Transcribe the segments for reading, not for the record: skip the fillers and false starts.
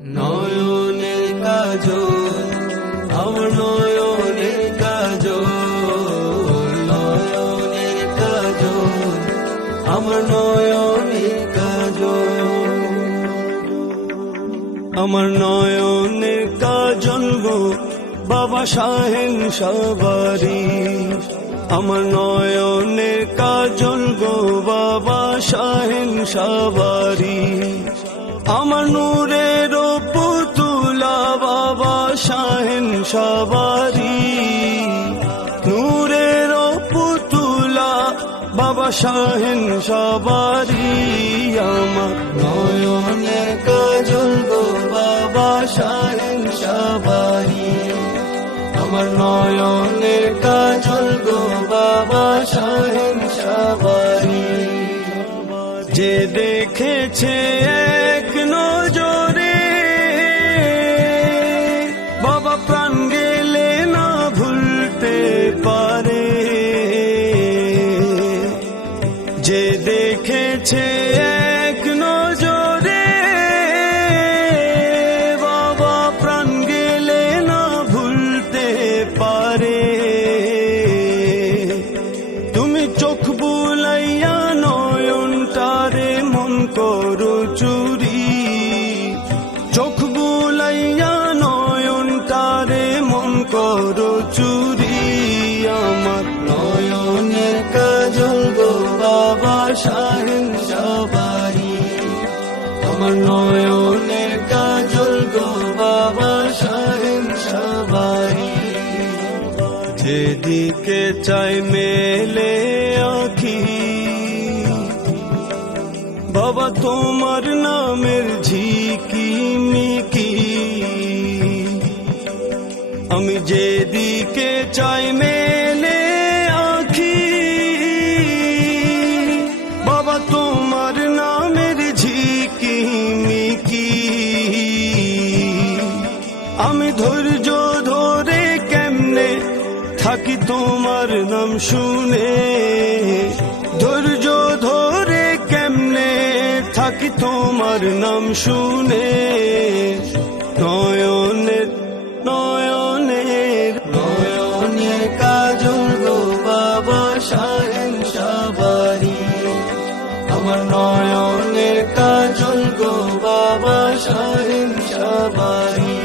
নয়নের কাজল আমার নয়নের কাজল, নয়নের কাজল আমার নয়নের কাজল, আমার নয়নের কাজল গো বাবা শাহেন সবারি, আমার নয়নের কাজল গো বাবা শাহেন সবারি, আমার নূরের পুতুলা বাবা শাহেন সবারি, নূরের পুতুলা বাবা শাহেন সবারি, আমার নয়নের কাজল গো বাবা শাহেন সবারি, আমার নয়নের কাজল গো বাবা শাহেন সবারি, যে দেখেছে এক নজরে বাবা প্রাণ গেলে না ভুলতে পারে, যে দেখেছে এক নজরে বাবা প্রাণ গেলে না ভুলতে পারে, তুমি চোখ বুলাইয়া নয়নটারে মন করো চুরি, চোখ বুলাইয়া নয়নটারে মন করো চুরি, আমার নয়নের কাজল গো বাবা শাহেন সবারি, আমার নয়নের কাজল গো বাবা শাহেন সবারি, যেদিকে চাই মেলে আঁখি বাবা তোমার নামের ঝিকিমিকি, আমি যেদিকে চাই মেলে আঁখি বাবা তোমার নামের ঝিকিমিকি, আমি ধৈর্য ধরে কেমনে থাকি তোমার নাম শুনে, ধৈর্য ধরে কেমনে থাকি তোমার নাম শুনে, নয়নের নয়নের নয়নের কাজল গো বাবা শাহেন সবারি, আমার নয়নের কাজল গো বাবা শাহেন সবারি,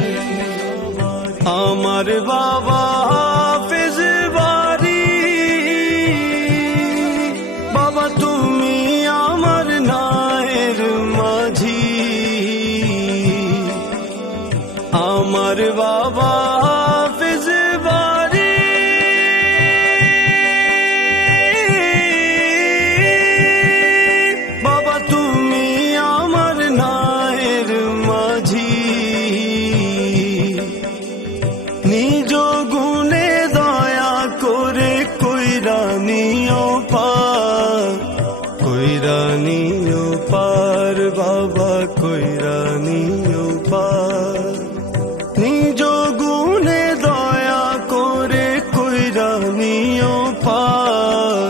আমার বাবা হাফেজ বাড়ি, বাবা তুমি আমার নায়ের মাঝি, আমার বাবা হাফেজ বাড়ি, বাবা তুমি আমার নায়ের মাঝি, নিজ গুণে দয়া করে কইরা নিও পার, কইরা নিও পার বাবা কইরা নিও পার, নিজ গুণে দয়া করে কইরা নিও পার,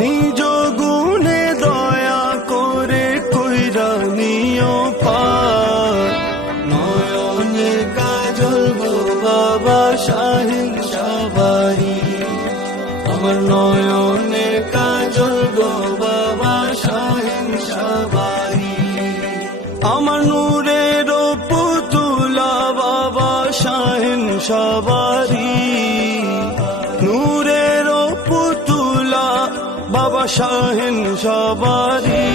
নিজ গুণে দয়া করে কইরা নিও পার, নয়নের কাজল গো বাবা শাহেন সবারি, আমার নয়নের কাজল গো বাবা শাহেন সবারি, আমার নূরের পুতুলা বাবা শাহেন সবারি, নূরের পুতুলা বাবা শাহেন সবারি,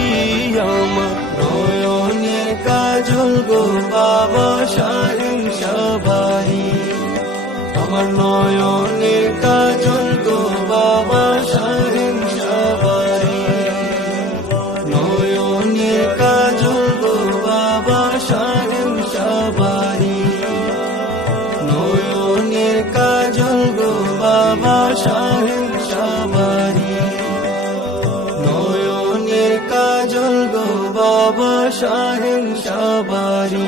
আমার নয়নের কাজল গো বাবা শাহেন সবারি, আমার নয়নের কাজল গো বাবা শাহেন সবারি, নয়নের কাজল গো বাবা শাহেন সবারি, নয়নের কাজল গো বাবা শাহেন সবারি, নয়নের কাজল গো বাবা শাহেন সবারি।